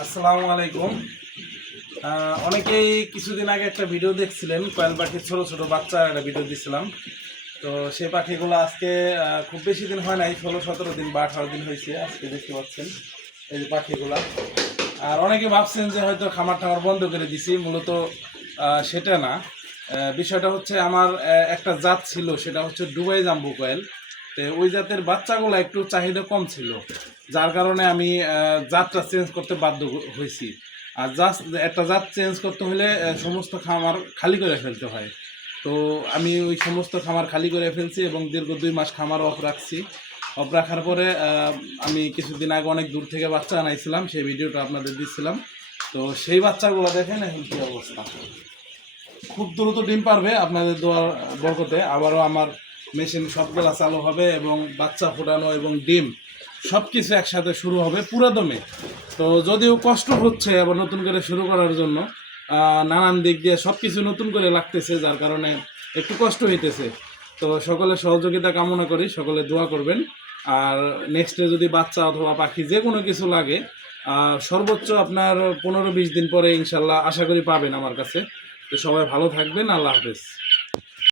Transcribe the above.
আসসালামু আলাইকুম। অনেকেই কিছুদিন আগে একটা ভিডিও দেখছিলেন, কোয়েল পাখির ছোট ছোট বাচ্চার একটা ভিডিও দিছিলাম। তো সেই পাখিগুলো আজকে খুব বেশি দিন হয় নাই, 16-17 দিন বা 18 দিন হয়েছে। আজকে দেখতে পাচ্ছেন এই যে পাখিগুলা। আর অনেকে ভাবছেন যে হয়তো খামার টামার বন্ধ করে দিছি, মূলত সেটা না। বিষয়টা হচ্ছে আমার একটা জাত ছিল, সেটা হচ্ছে দুবাই জাম্বু কোয়েল। তো ওই জাতের বাচ্চাগুলো একটু চাহিদা কম ছিল, যার কারণে আমি জাতটা চেঞ্জ করতে বাধ্য হয়েছি। আর জাস্ট একটা জাত চেঞ্জ করতে হলে সমস্ত খামার খালি করে ফেলতে হয়। তো আমি ওই সমস্ত খামার খালি করে ফেলছি এবং দীর্ঘ 2 মাস খামার অফ রাখছি। অফ রাখার পরে আমি কিছুদিন আগে অনেক দূর থেকে বাচ্চা আনাইছিলাম, সেই ভিডিওটা আপনাদের দিচ্ছিলাম। তো সেই বাচ্চাগুলো দেখেন এখন কী অবস্থা। খুব দ্রুত ডিম পারবে আপনাদের দোয়ার বরকতে। আবারও আমার মেশিন সবগুলা চালু হবে এবং বাচ্চা ফোটানো এবং ডিম সব কিছু একসাথে শুরু হবে পুরো দমে। তো যদিও কষ্ট হচ্ছে আবার নতুন করে শুরু করার জন্য, নানান দিক দিয়ে সব কিছু নতুন করে লাগতেছে, যার কারণে একটু কষ্ট হইতেছে। তো সকলের সহযোগিতা কামনা করি, সকলে দোয়া করবেন। আর নেক্সটে যদি বাচ্চা অথবা পাখি যে কোনো কিছু লাগে, সর্বোচ্চ আপনার 15-20 দিন পরে ইনশাল্লাহ আশা করি পাবেন আমার কাছে। তো সবাই ভালো থাকবেন, আল্লাহ হাফেজ।